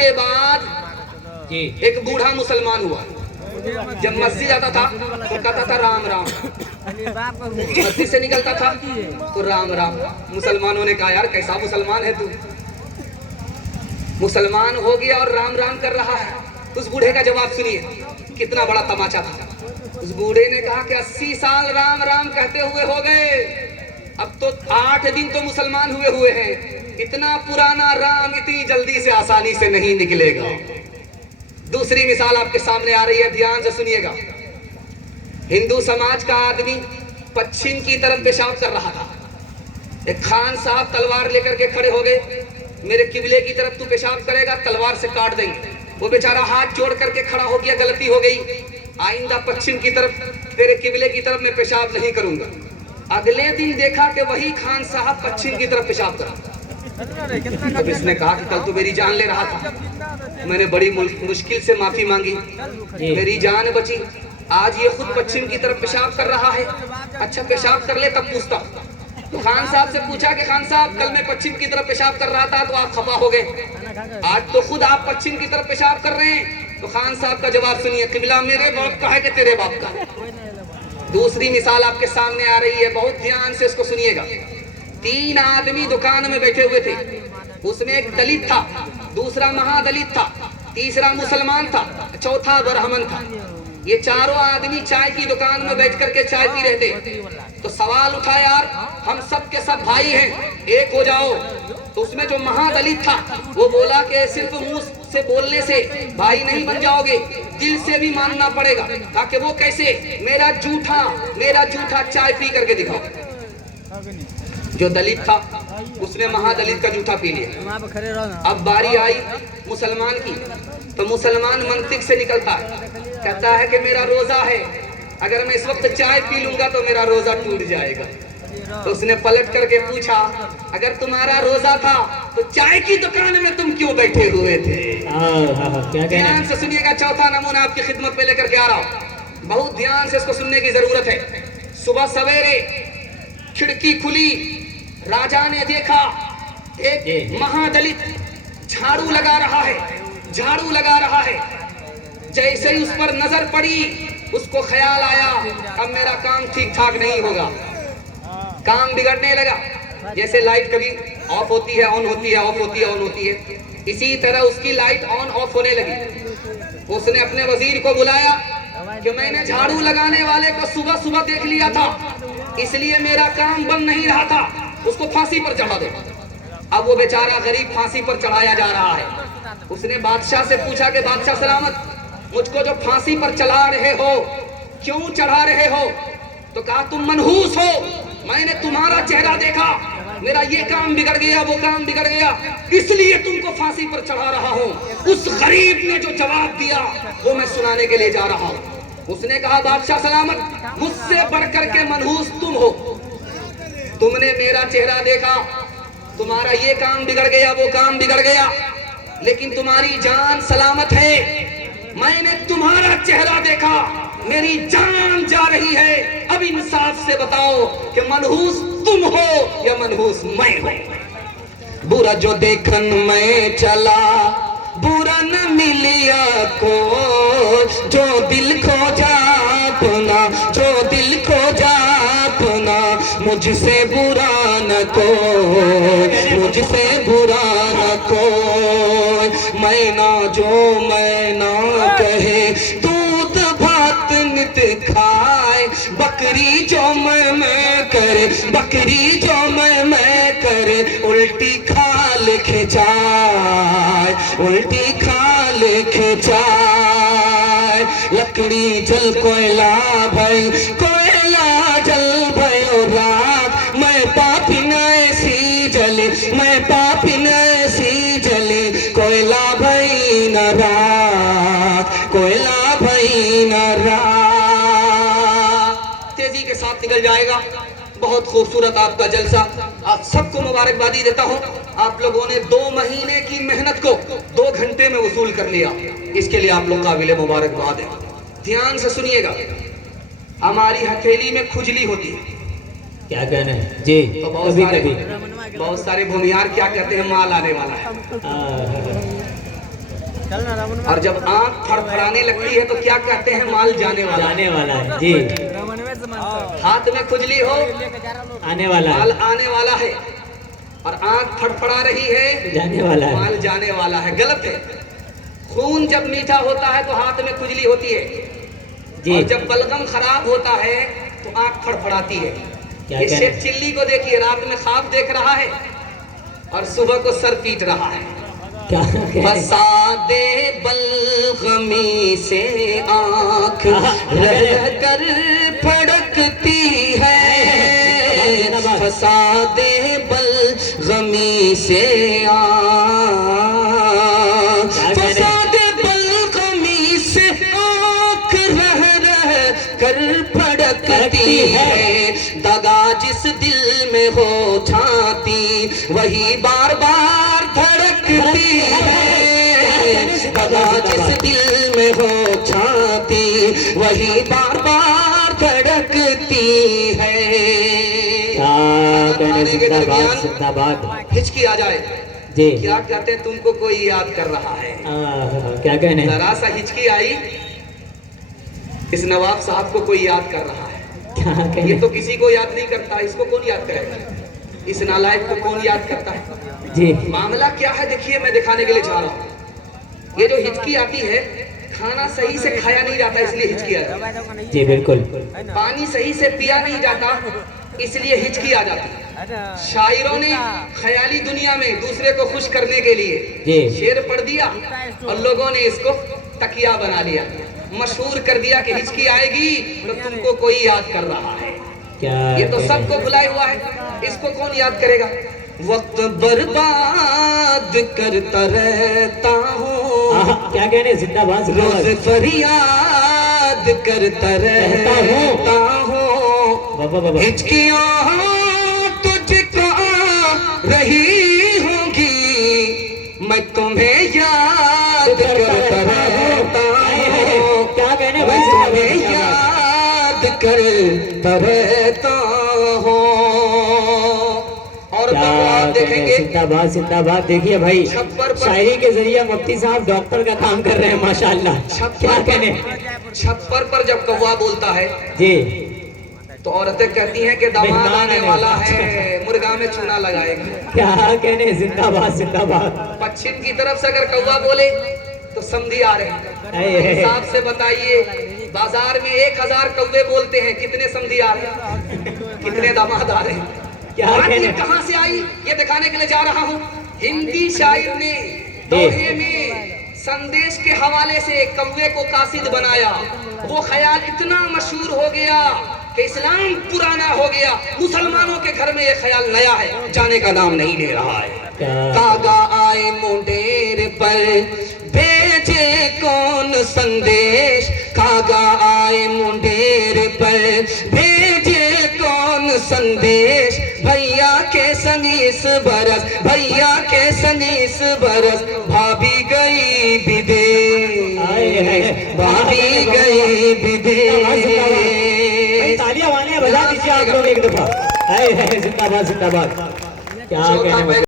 उसके बाद जी एक बूढ़ा मुसलमान हुआ। जब मस्जिद आता था तो कहता था राम राम, मस्जिद से निकलता था तो राम राम। मुसलमानों ने कहा यार कैसा मुसलमान है तू, मुसलमान हो गया और राम राम कर रहा है। उस बूढ़े का जवाब सुनिए, कितना बड़ा तमाचा था। उस बूढ़े ने कहा कि 80 साल राम राम कहते हुए हो गए, अब तो 8 दिन तो मुसलमान हुए हैं। इतना पुराना राम इतनी जल्दी से आसानी से नहीं निकलेगा। दूसरी मिसाल आपके सामने आ रही है, ध्यान से सुनिएगा। हिंदू समाज का आदमी पश्चिम की तरफ पेशाब कर रहा था। एक खान साहब तलवार लेकर के खड़े हो गए, मेरे किबले की तरफ तू पेशाब करेगा तलवार से काट देंगे। वो बेचारा हाथ जोड़ करके खड़ा हो गया, गलती हो गई, आइंदा पश्चिम की तरफ तेरे किबले की तरफ मैं पेशाब नहीं करूंगा। अगले दिन देखा कि वही खान साहब पश्चिम की तरफ पेशाब कर। तब इसने कहा कि कल तो मेरी जान ले रहा था, मैंने बड़ी मुश्किल से माफी मांगी, मेरी जान बची। आज ये खुद पश्चिम की तरफ पेशाब कर रहा है, अच्छा पेशाब कर ले तब पूछता। तो खान साहब से पूछा कि खान साहब कल मैं पश्चिम की तरफ पेशाब कर रहा था तो आप खफा हो गए, आज तो खुद आप पश्चिम की तरफ पेशाब कर रहे हैं। तो खान साहब का जवाब सुनिए, किबला मेरे बाप का है कि तेरे बाप का। दूसरी मिसाल आपके सामने आ रही है, बहुत ध्यान से इसको सुनिएगा। 3 आदमी दुकान में बैठे हुए थे, उसमें एक दलित था, दूसरा महादलित था, तीसरा मुसलमान था, चौथा ब्राह्मण था। ये चारों आदमी चाय की दुकान में बैठ करके चाय पी रहे थे। तो सवाल उठा यार हम सब के सब भाई हैं, एक हो जाओ। तो उसमें जो महादलित था वो बोला कि सिर्फ मुंह से बोलने से भाई नहीं बन जाओगे, दिल से भी मानना पड़ेगा। ताकि वो कैसे, मेरा जूठा चाय पी करके दिखाओ। जो दलित था उसने महादलित का जूठा पी लिया। अब बारी आई मुसलमान की, तो मुसलमान मंतिक से निकलता है, कहता है कि मेरा रोजा है, अगर मैं इस वक्त चाय पी लूंगा तो मेरा रोजा टूट जाएगा। तो उसने पलट करके पूछा, अगर तुम्हारा रोजा था तो चाय की दुकान में तुम क्यों बैठे हुए थे? ध्यान से सुनिएगा, चौथा नमूना आपकी खिदमत पे लेकर के आ रहा हूं, बहुत ध्यान से इसको सुनने की जरूरत है। सुबह सवेरे खिड़की खुली, राजा ने देखा एक महादलित झाड़ू लगा रहा है। जैसे ही उस पर नजर पड़ी उसको ख्याल आया अब मेरा काम ठीक ठाक नहीं होगा, काम बिगड़ने लगा। जैसे लाइट कभी ऑफ होती है ऑन होती है, ऑफ होती है ऑन होती है, इसी तरह उसकी लाइट ऑन ऑफ होने लगी। उसने अपने वजीर को बुलाया कि मैंने झाड़ू लगाने वाले को सुबह सुबह देख लिया था, इसलिए मेरा काम बन नहीं रहा था, उसको फांसी पर चढ़ा दो। अब वो बेचारा गरीब फांसी पर चढ़ाया जा रहा है। उसने बादशाह से पूछा कि बादशाह सलामत, मुझको जो फांसी पर चढ़ा रहे हो क्यों चढ़ा रहे हो? तो कहा तुम मनहूस हो, मैंने तुम्हारा चेहरा देखा, मेरा ये काम बिगड़ गया वो काम बिगड़ गया, इसलिए तुमको फांसी पर चढ़ा रहा हूँ। उस गरीब ने जो जवाब दिया वो मैं सुनाने के लिए जा रहा हूँ। उसने कहा बादशाह सलामत, मुझसे बढ़कर के मनहूस तुम हो, तुमने मेरा चेहरा देखा, तुम्हारा ये काम बिगड़ गया वो काम बिगड़ गया, लेकिन तुम्हारी जान सलामत है। मैंने तुम्हारा चेहरा देखा, मेरी जान जा रही है। अब इंसाफ से बताओ कि मनहूस तुम हो या मनहूस मैं हूं? बुरा जो देखन मैं चला, बुरा न मिलिया को, जो दिल खो जा अपना, जो दिल खो जा अपना, मुझसे बुरा न कोई, मुझसे बुरा न कोई। मैं ना जो मैं ना कहे, दूध भात नित खाए, बकरी जो मैं करे, बकरी जो मैं करे, उल्टी खाल खिंचाए, उल्टी खाल खिंचाए। लकड़ी जल कोयला भाई, कोयला जल भयो रात, मैं पापिन ऐसी जले, मैं पापिन ऐसी जले, कोयला भई न रात, कोयला भई न रात। तेजी के साथ निकल जाएगा। बहुत खूबसूरत आपका जलसा, आप सबको मुबारकबादी देता हूँ। आप लोगों ने 2 महीने की मेहनत को 2 घंटे में वसूल कर लिया, इसके लिए आप लोग काबिल मुबारकबाद है। ध्यान से सुनिएगा, हमारी हथेली में खुजली होती है, क्या कहना है जी? तो बहुत सारे भूमिहार क्या कहते हैं, माल आने वाला है। और जब आंख फड़फड़ाने लगती है तो क्या कहते हैं? माल जाने वाला। जाने वाला है जी। हाथ में खुजली हो, आने वाला माल है। आने वाला है। और आंख फड़फड़ा रही है, जाने वाला है। माल जाने वाला है। गलत है। खून जब मीठा होता है तो हाथ में खुजली होती है, जी। और जब बलगम खराब होता है तो आंख फड़फड़ाती है। क्या ये कह रहे शेख हैं? चिल्ली को देखिए, रात में ख्वाब देख रहा है और सुबह को सर पीट रहा है। क्या कह रहे हैं? फसादे बलगमी से आंख रह कर फड़कती है। फसादे बलगमी से आंख, फसादे बलगमी से आंख रह कर फड़कती है। दगा जिस दिल में हो छाती वही बार बार धड़कती है। दगा जिस दिल में हो छाती वही बार बार धड़कती है। क्या कहने? जिंदाबाद जिंदाबाद हिचकी आ जाए, जी। क्या कहते हैं? तुमको कोई याद कर रहा है। क्या कहने? जरा सा हिचकी आई, इस नवाब साहब को कोई याद कर रहा है। क्या ये कहने? तो किसी को याद नहीं करता, इसको कौन याद करेगा? इस नालायक को कौन याद करता है? जी। मामला क्या है देखिए, मैं दिखाने के लिए जा रहा हूँ। ये जो हिचकी आती है, खाना सही से खाया नहीं जाता इसलिए हिचकी आ जाती है। जी बिल्कुल। पानी सही से पिया नहीं जाता इसलिए हिचकी आ जाती है। शायरों ने ख्याली दुनिया में दूसरे को खुश करने के लिए जी। शेर पढ़ दिया और लोगों ने इसको तकिया बना लिया, मशहूर कर दिया कि हिचकी आएगी तो तुमको कोई याद कर रहा है। क्या ये तो कहने? सबको भुलाए हुआ है, इसको कौन याद करेगा? वक्त बर्बाद करता रहता हूँ, क्या कहने? जिंदाबाद रोज जिंदाबाद। फरियाद करता रहता हूँ। बाबा बाबा। हिचकियाँ तुझको रही होंगी, मैं तुम्हें याद करता रहता हूँ। क्या कहने? मैं तुम्हें याद करता रहता हूँ। और क्या तब आप कहने? देखेंगे जिंदाबाद जिंदाबाद। देखिए भाई, छप्पर पर- शायरी के जरिए मुफ्ती साहब डॉक्टर का काम कर रहे हैं माशाल्लाह। क्या कहने? छप्पर पर जब कौवा बोलता है जी। तो औरतें कहती हैं कि दामाद मेहमान आने आने वाला वाला। है, मुर्गा में चूना लगाएगा। क्या कहने? जिंदाबाद जिंदाबाद। पश्चिम की तरफ से अगर कौवा बोले तो समझी आ रहे हैं। है। हिसाब से बताइए, बाजार में 1000 कौवे बोलते हैं, कितने समझी आ रहे हैं, कितने दामाद आ रहे हैं? क्या बात ये कहने? कहां से आई ये दिखाने के लिए जा रहा हूं। हिंदी शायर ने दोहे में संदेश के हवाले से कौवे को कासिद बनाया। वो ख्याल इतना मशहूर हो गया कि इस्लाम पुराना हो गया, मुसलमानों के घर में ये ख्याल नया है, जाने का नाम नहीं ले रहा है। कागा आए मुंडेर पर भेजे कौन संदेश, कागा आए मुंडेर पर भेजे कौन संदेश, भैया के संग इस बरस, भैया के संग इस बरस भाभी गई विदेश, भाभी गई विदेश। तालियां वालियां बजा दीजिए आप लोग एक दफा। जिंदाबाद जिंदाबाद। क्या कहने?